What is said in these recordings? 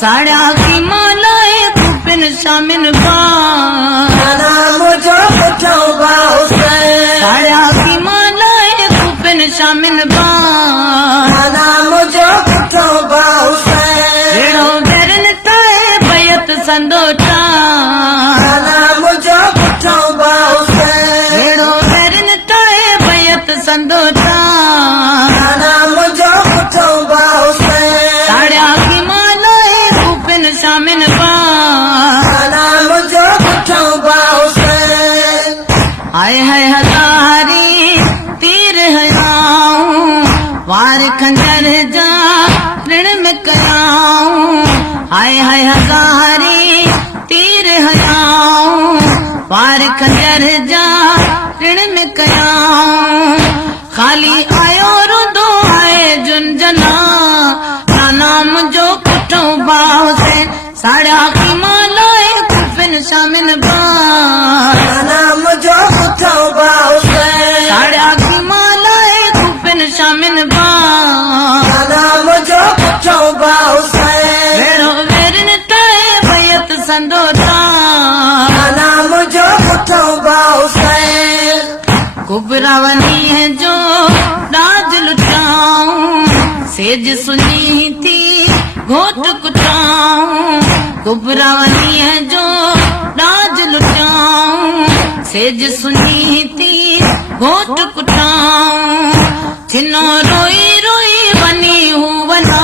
साड़ा की मालाए कुपिन शामिन बा नाम जो पुठो बा हुसैन साड़ा की मालाए कुपिन शामिन बा नाम जो पुठो बा हुसैन रेड़ो बेरन ताए बैत संदोटा नाम जो पुठो बा हुसैन रेड़ो बेरन ताए बैत संदोटा नाम जो पुठो बा हुसैन साड़ा की मालाए कुपिन शामिन बा नाम जो पुठो बा हुसैन आए है हजारी तीर हयाऊं वार खंजर जा ऋण में कयाऊं आए है हजारी तीर हयाऊं वार खंजर जा ऋण में कयाऊं खाली आयो रुदो आए जुंजना ना नाम जो कुठो बा हुसैन साड़ा की मालाए कुपिन शामिन बा नाम जो पुठो बा हुसैन साड़ा की मालाए कुपिन शामिन बा नाम जो पुठो बा हुसैन वेड़ो वेरन ताए बैत संदोता नाम जो पुठो बा हुसैन कुबरावनी है जो राज लुटाऊं सेज सुनी थी घोट कुटाऊं कुबरावनी है जो राज लुटाऊं सेज सुनी थी घोट कुटाऊं छिनो रोई रोई बनी हूँ बना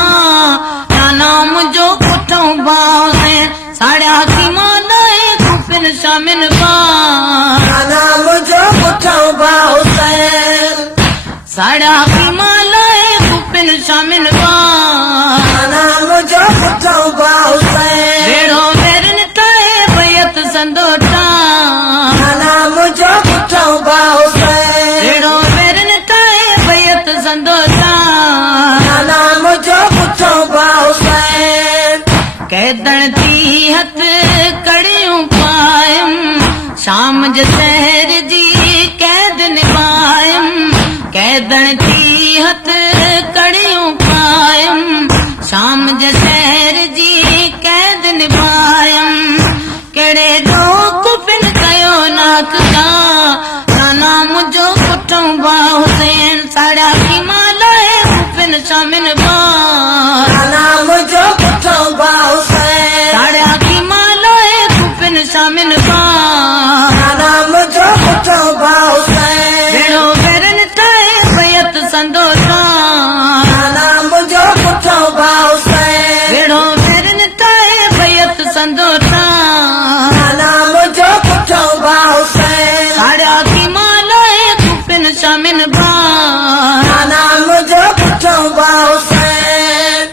ना नाम जो कुठों बाव है साड़ा की मालाए कुपिन शामिन बा नाम जो पुठो बा हुसैन साड़ा की मालाए कुपिन शामिन बा नाम जो पुठो बा हुसैन रेड़ो बेरन ताए बैत संदोटा नाम जो पुठो बा हुसैन रेड़ो बेरन ताए बैत संदोटा नाम जो पुठो बा हुसैन कैदण थी हथ कड़ियूं पायम शाम जे शहर जी कैद निभायम कैदण थी हथ कड़ियूं पायम शाम जे शहर जी कैद निभायम केड़े जो कुपिन कयो नाक का ना नाम जो कुठों बा हुसैन साड़ा की मालाए कुपिन शामिन बा नाम जो पुठो बा हुसैन साड़ा की मालाए कुपिन शामिन बा नाम जो पुठो बा हुसैन वेड़ो बेरन ताए बैत संदोटा नाम जो पुठो बा हुसैन वेड़ो बेरन ताए बैत संदोटा नाम जो पुठो बा हुसैन साड़ा की मालाए कुपिन शामिन बा नाम जो पुठो बा हुसैन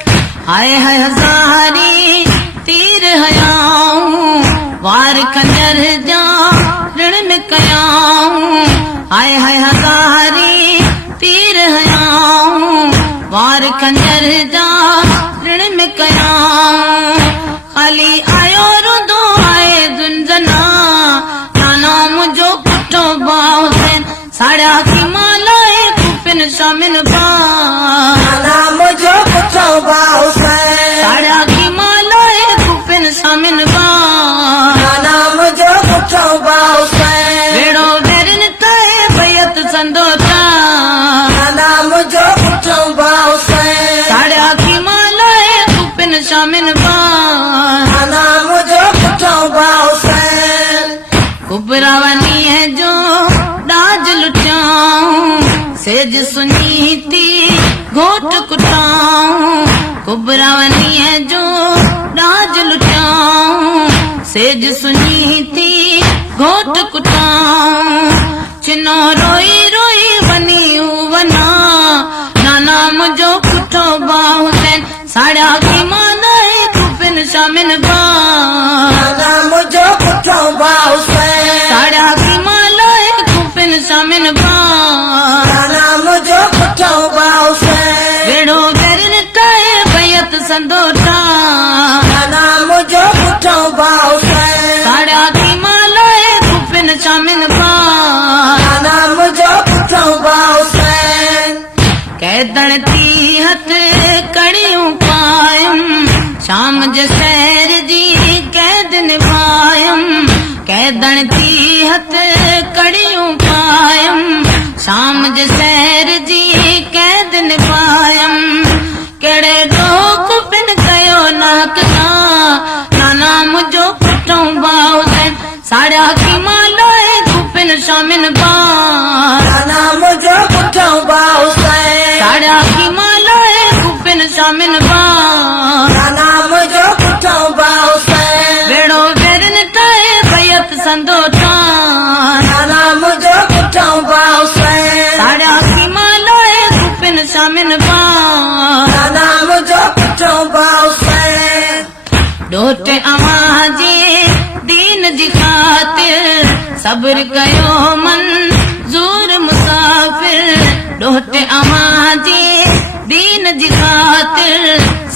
आए है हजारी तीर हयाऊं वार खंजर जा ऋण में कयाऊं आए है हजारी तीर हयाऊं वार खंजर जा ऋण में कयाऊं खाली आयो रुदो आए जुंजना ना नाम जो कुठो बा हुसैन साड़ा की मालाए कुपिन शामिन बा नाम जो पुठो बा हुसैन साड़ा की मालाए कुपिन शामिन बा नाम जो पुठो बा हुसैन वेड़ो बेरन ताए बैत संदोता नाम जो पुठो बा हुसैन साड़ा की मालाए कुपिन शामिन बा नाम जो पुठो बा हुसैन कुबरावनी है जो राज लुटाऊं सेज सुनी थी घोट कुटाऊं कुबरावनी है जो राज लुटाऊं सेज सुनी थी घोट कुटाऊं छिनो रोई रोई बनी हूँ बना ना नाम जो कुठो बा हुसैन साड़ा की मालाए कुपिन शामिन बा नाम जो पुठो बा हुसैन साड़ा की मालाए कुपिन शामिन बा नाम जो पुठो बा हुसैन वेड़ो बेरन ताए बैत संदोटा नाम जो पुठो बा हुसैन साड़ा की मालाए कुपिन शामिन बा नाम जो पुठो बा हुसैन कैदण थी हथ कड़ियूं पायम शाम जे सैर जी कैद निभायम कैदण थी हथ कड़ियूं पायम शाम जे सैर जी कैद निभायम कहिड़े ॾोक पिन कयो नाक नाना मुंहिंजो पुठों भाउ साड़िया की मालोए कुपिन शामिन बा नाना मुझो पुठों भाउ साड़िया की मालोए कुपिन शामिन बा नाना मुझो पुठों भाउ बेड़ो बेरन ठाए बैत संदो नाना मुझो पुठों भाउ साड़िया की मालोए कुपिन शामिन बा नाना मुझो पुठों भाउ ॾोट अवां जे दीन जी ख़ातिर सब्र कयो मंज़ूर मुसाफ़िर ॾोट अवां जे दीन जी ख़ातिर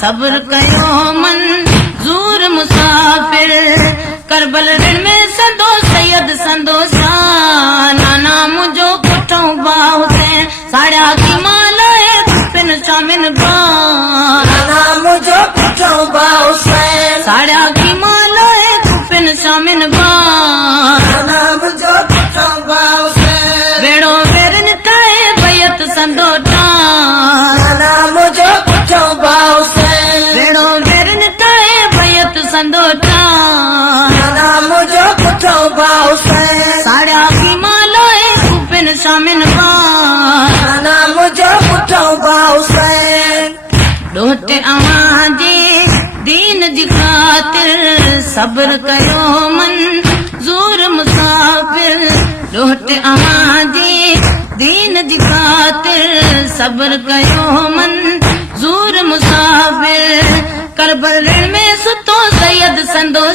सब्र कयो मंज़ूर मुसाफ़िर करबल रण में संदो सैयद संदो नाना मुंहिंजो पुठों भाउ साड़िया की मालाए कुपिन शामिन बा नाना मुझो पुठों भाउ साड़िया की मालाए कुपिन शामिन बा नाना मुझो पुठों भाउ बेड़ो बेरन ठाए बैत संदो नाना मुझो पुठों भाउ बेड़ो बेरन ठाए बैत संदो नाना मुझो पुठों भाउ साड़िया की मालाए कुपिन शामिन बा नाना मुझो पुठों भाउ ॾोट अवां जे दीन जी ख़ातिर सब्र कयो मंज़ूर मुसाफ़िर ॾोट अवां जे दीन जी ख़ातिर सब्र कयो मंज़ूर मुसाफ़िर करबल रण में सुतो सैयद संदो